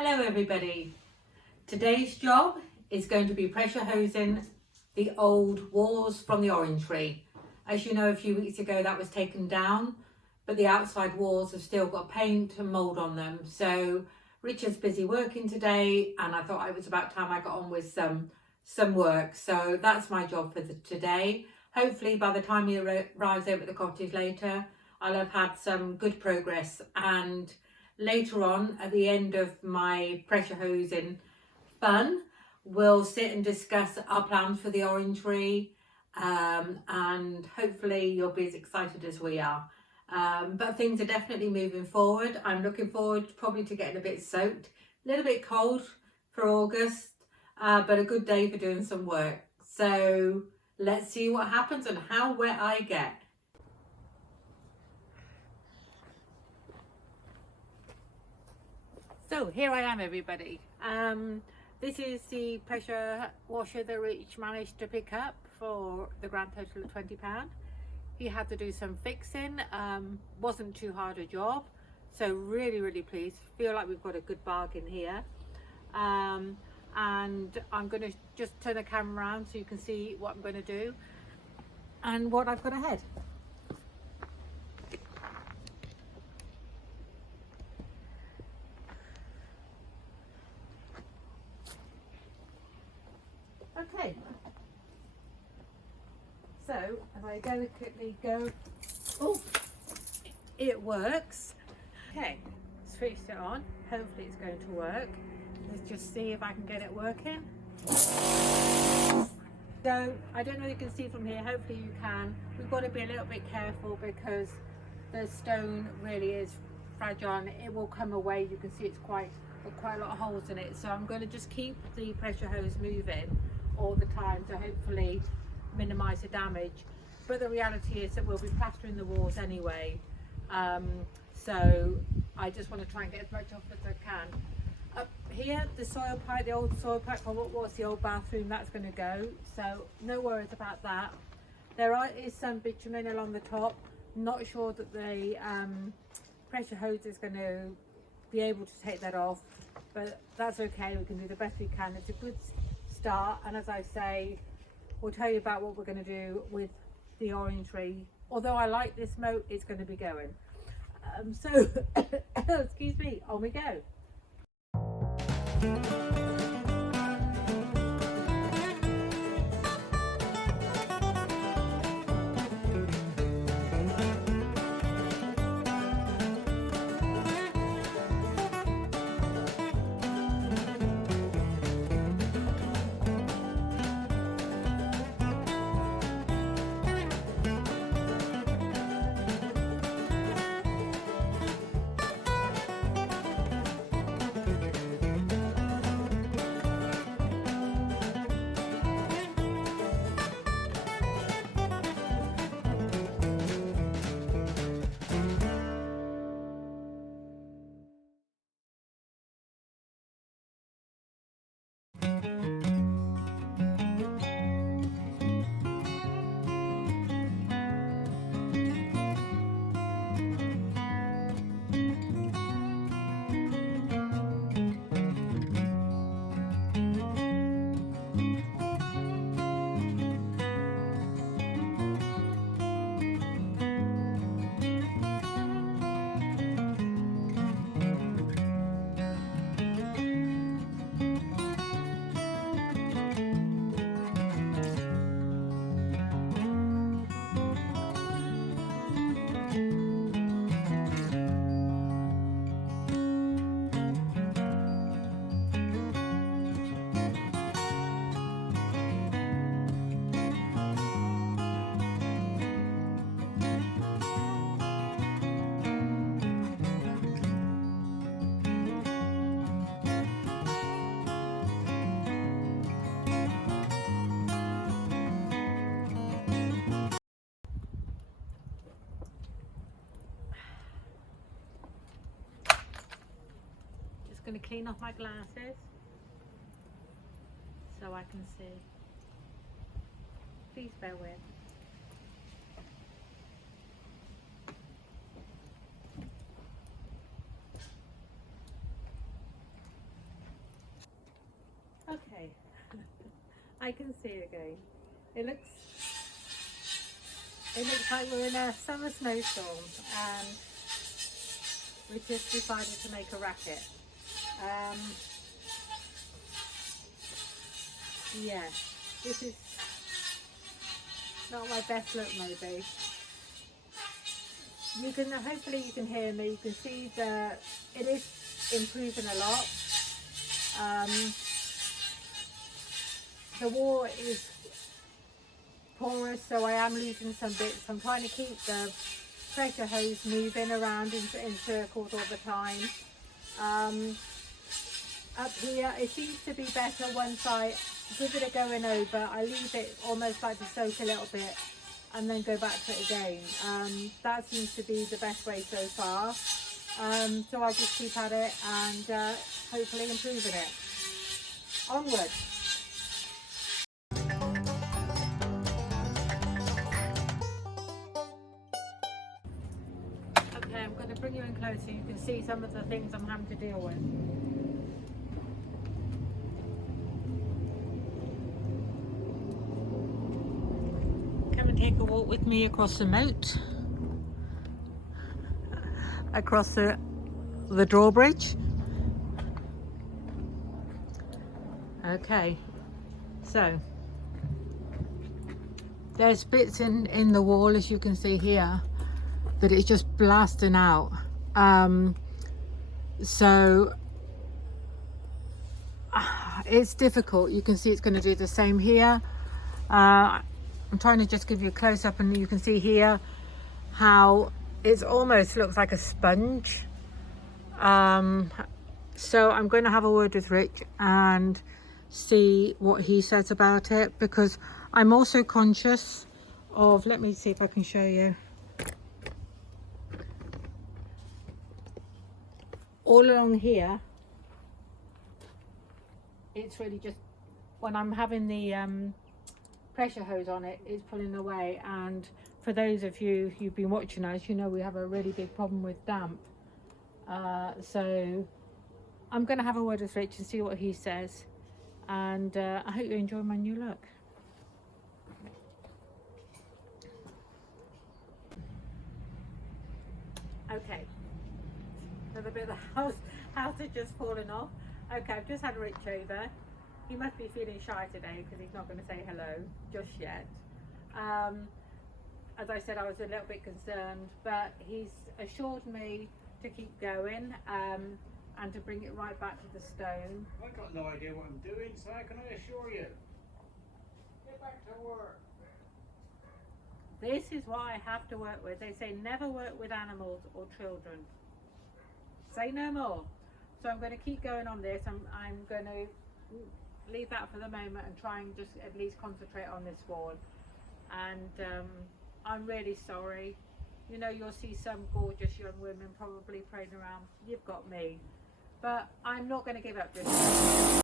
Hello everybody. Today's job is going to be pressure hosing the old walls from the Orangery. As you know, a few weeks ago that was taken down, but the outside walls have still got paint and mould on them. So Richard's busy working today and I thought it was about time I got on with some work. So that's my job for today. Hopefully by the time he arrives over at the cottage later, I'll have had some good progress, and later on at the end of my pressure hosing fun, we'll sit and discuss our plans for the Orangery, and hopefully you'll be as excited as we are. But things are definitely moving forward. I'm looking forward probably to getting a bit soaked, a little bit cold for August, but a good day for doing some work. So let's see what happens and how wet I get. So here I am, everybody. This is the pressure washer that Rich managed to pick up for the grand total of £20. He had to do some fixing, wasn't too hard a job, so really pleased. Feel like we've got a good bargain here. And I'm going to just turn the camera around so you can see what I'm going to do and what I've got ahead. Okay, so if I delicately go, oh, it works. Okay, switched it on, hopefully it's going to work. Let's just see if I can get it working. So I don't know if you can see from here, hopefully you can. We've got to be a little bit careful because the stone really is fragile and it will come away. You can see it's quite a lot of holes in it, so I'm going to just keep the pressure hose moving all the time to hopefully minimize the damage. But the reality is that we'll be plastering the walls anyway, so I just want to try and get as much off as I can. Up here, the soil pipe, the old soil pipe from what was the old bathroom, that's going to go, so no worries about that. There is some bitumen along the top. Not sure that the pressure hose is going to be able to take that off, but that's okay. We can do the best we can. It's a good start, and as I say, we'll tell you about what we're going to do with the Orangery. Although I like this moat, it's going to be going. So excuse me, on we go. Going to clean off my glasses so I can see. Please bear with. I can see again. It looks like we're in a summer snowstorm and we just decided to make a racket. Yeah, this is not my best look maybe. Hopefully you can hear me, you can see that it is improving a lot. The wall is porous, so I am losing some bits. I'm trying to keep the pressure hose moving around in circles all the time. Up here it seems to be better once I give it a going over. I leave it almost like to soak a little bit and then go back to it again. That seems to be the best way so far. So I'll just keep at it and hopefully improving it. Onward. Okay, I'm going to bring you in closer so you can see some of the things I'm having to deal with. Come and take a walk with me across the moat, across the drawbridge. Okay, so there's bits in the wall, as you can see here, that it's just blasting out. So it's difficult. You can see it's going to do the same here. I'm trying to just give you a close-up and you can see here how it almost looks like a sponge. So I'm going to have a word with Rich and see what he says about it, because I'm also conscious of, let me see if I can show you. All along here, it's really just, when I'm having the pressure hose on it, it's pulling away. And for those of you who've been watching us, you know we have a really big problem with damp. So I'm going to have a word with Rich and see what he says. And I hope you enjoy my new look. Okay, another bit of the house has just fallen off. Okay, I've just had Rich over. He must be feeling shy today because he's not going to say hello just yet. As I said, I was a little bit concerned, but he's assured me to keep going and to bring it right back to the stone. I've got no idea what I'm doing, so how can I assure you? Get back to work. This is what I have to work with. They say never work with animals or children. Say no more. So I'm going to keep going on this. I'm going to leave that for the moment and try and just at least concentrate on this wall. And I'm really sorry. You know, you'll see some gorgeous young women probably praying around. You've got me. But I'm not going to give up this time.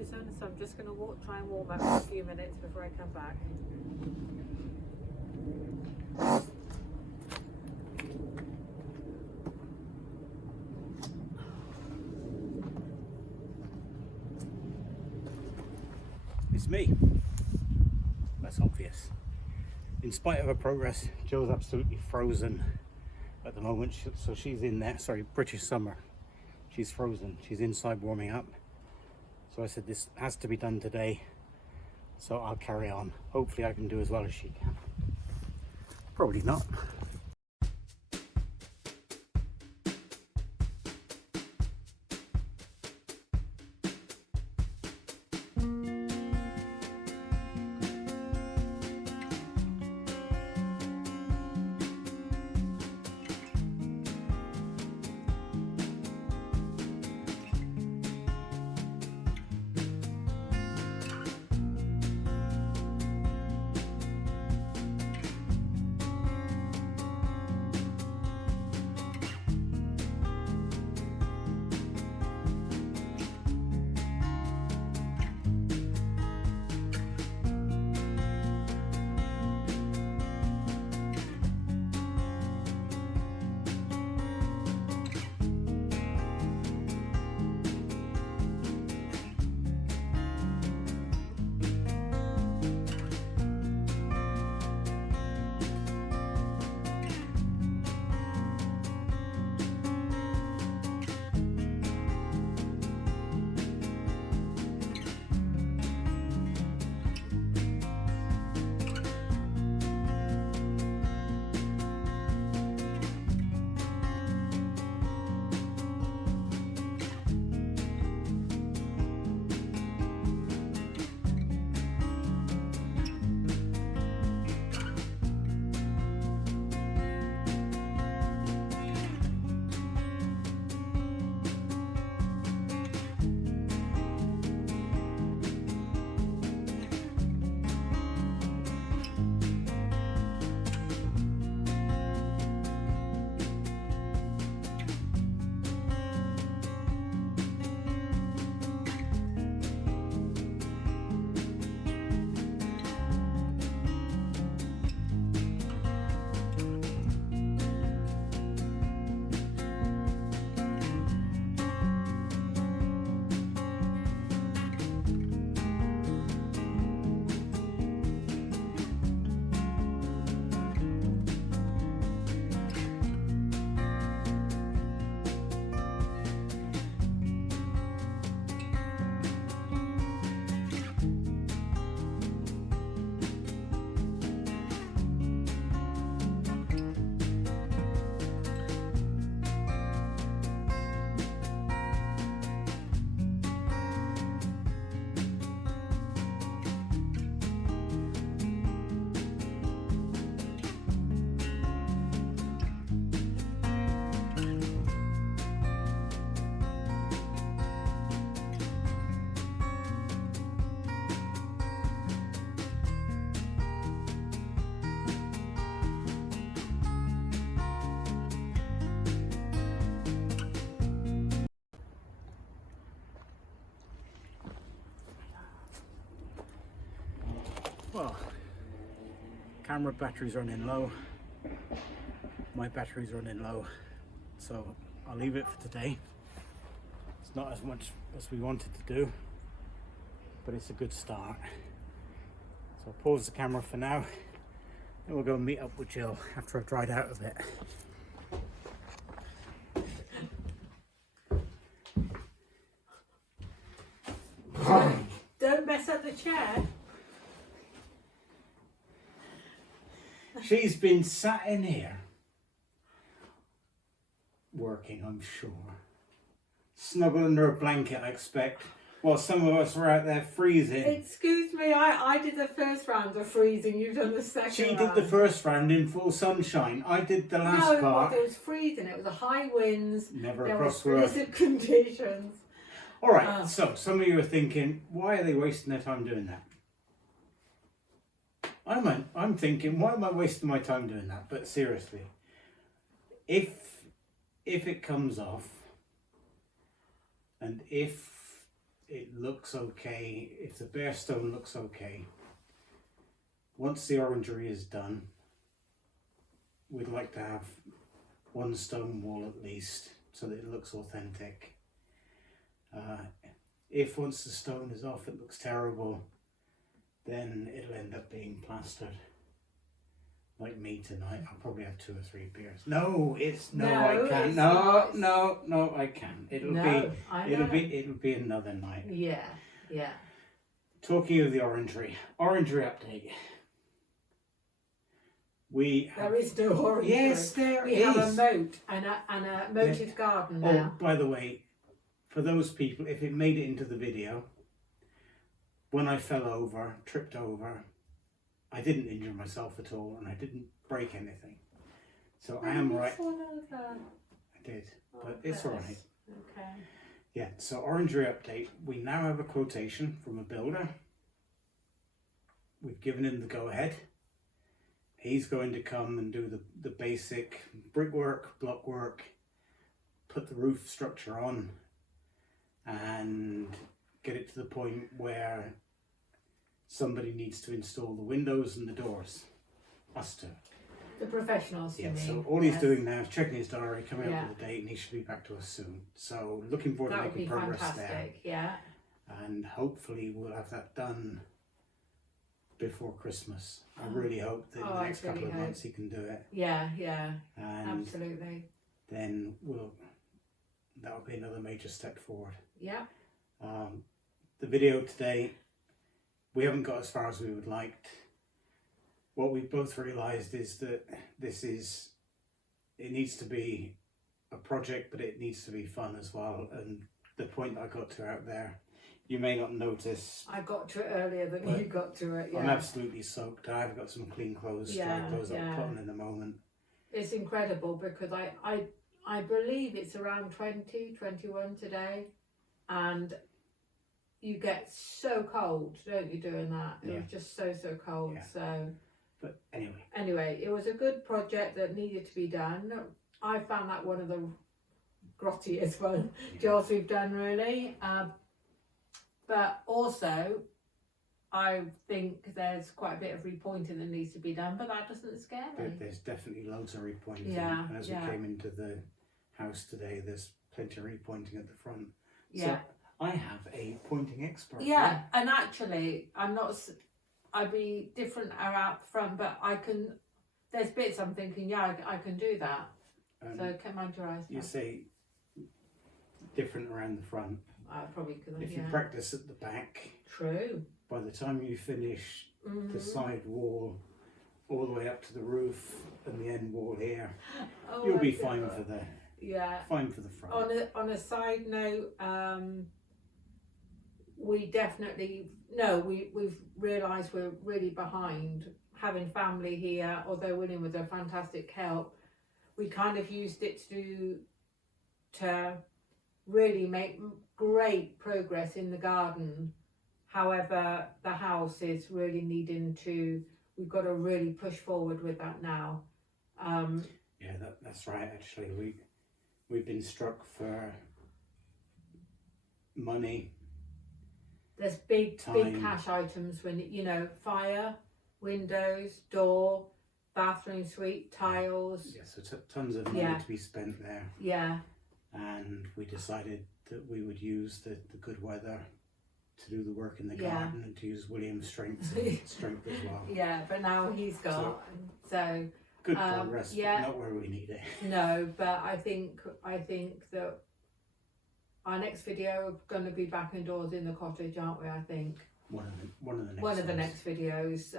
frozen, so I'm just going to try and warm up for a few minutes before I come back. It's me. That's obvious. In spite of her progress, Jill's absolutely frozen at the moment, so she's in there. Sorry, British summer. She's frozen. She's inside warming up. So I said this has to be done today, so I'll carry on. Hopefully I can do as well as she can. Probably not. Well, camera battery's running low, my battery's running low, so I'll leave it for today. It's not as much as we wanted to do, but it's a good start. So I'll pause the camera for now, and we'll go and meet up with Jill after I've dried out of it. Don't mess up the chair. She's been sat in here working, I'm sure. Snuggled under a blanket, I expect, while some of us were out there freezing. Excuse me, I did the first round of freezing, you've done the second She round. did the first round in full sunshine. I did the last part. No, it was freezing. It was a high winds. Never there across were the road. blizzard conditions. All right, so some of you are thinking, why are they wasting their time doing that? I'm thinking, why am I wasting my time doing that? But seriously, if it comes off, and if it looks okay, if the bare stone looks okay, once the orangery is done, we'd like to have one stone wall at least, so that it looks authentic. If once the stone is off it looks terrible, then it'll end up being plastered. Like me tonight, I'll probably have 2 or 3 beers. No, I can't. No, I can't. It'll be another night. Yeah. Talking of the orangery update. There is no orangery. Yes, there we is. have a moat and a moated garden now. Oh, by the way, for those people, if it made it into the video, when I tripped over, I didn't injure myself at all, and I didn't break anything. So I am right. I did, but it's all right. Okay. Yeah, so orangery update. We now have a quotation from a builder. We've given him the go-ahead. He's going to come and do the basic brickwork, block work, put the roof structure on, and get it to the point where somebody needs to install the windows and the doors. Us two. The professionals, you Yeah, mean. so all he's doing now is checking his diary, coming Yeah. up with a date, and he should be back to us soon. So looking forward to That would making be progress fantastic, yeah. there. And hopefully we'll have that done before Christmas. I really hope that in the next couple of months he can do it. Yeah, And absolutely. then that'll be another major step forward. Yeah. The video today, we haven't got as far as we would like. What we've both realised is that it needs to be a project, but it needs to be fun as well. And the point I got to out there, you may not notice. I got to it earlier than you got to it, yeah. I'm absolutely soaked. I've got some clean clothes, dry clothes I'll put on in a moment. It's incredible because I believe it's around 20, 21 today, and you get so cold, don't you, doing that? It was just so cold. Yeah. So But anyway. Anyway, it was a good project that needed to be done. I found that one of the grottiest jobs we've done, really. But also, I think there's quite a bit of repointing that needs to be done, but that doesn't scare me. There's definitely loads of repointing. Yeah, and as we came into the house today, there's plenty of repointing at the front. Yeah. So I have a pointing expert. Yeah, and actually, I'd be different out front, but there's bits I'm thinking, I can do that. So come on your eyes. You say different around the front. I probably could. If you practice at the back, true. By the time you finish the side wall, all the way up to the roof and the end wall here, you'll be fine for the fine for the front. On a side note, we've realised we're really behind. Having family here, although William was a fantastic help, we kind of used it to really make great progress in the garden. However, the house is really we've got to really push forward with that now. That's right. Actually, we've been struck for money. There's big cash items when fire, windows, door, bathroom suite, tiles. Yeah, so tons of money to be spent there. Yeah. And we decided that we would use the good weather to do the work in the garden and to use William's strength as well. Yeah, but now he's gone. So good progress, but not where we need it. No, but I think that our next video are going to be back indoors in the cottage, aren't we? I think one of the next videos.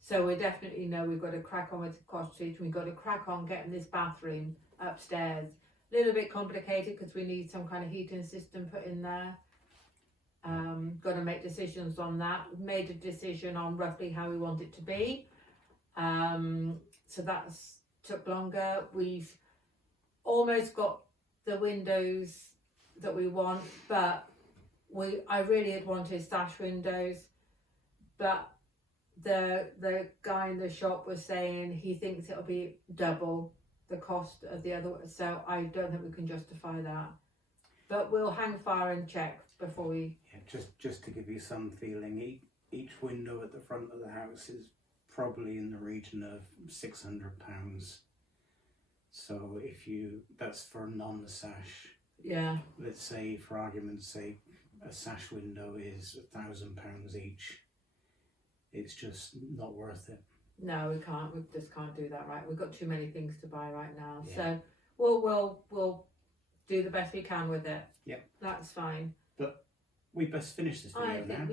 So we definitely know we've got to crack on with the cottage. We've got to crack on getting this bathroom upstairs. A little bit complicated because we need some kind of heating system put in there. Got to make decisions on that. We've made a decision on roughly how we want it to be. So that's took longer. We've almost got the windows that we want, but I really had wanted sash windows, but the guy in the shop was saying he thinks it'll be double the cost of the other one, so I don't think we can justify that. But we'll hang fire and check. before we. Yeah, just to give you some feeling, each window at the front of the house is probably in the region of £600. So if that's for a non-sash. Yeah. Let's say, for argument's sake, a sash window is £1,000 each. It's just not worth it. No, we can't. We just can't do that, right? We've got too many things to buy right now. Yeah. So we'll do the best we can with it. Yeah. That's fine. But we best finish this video now.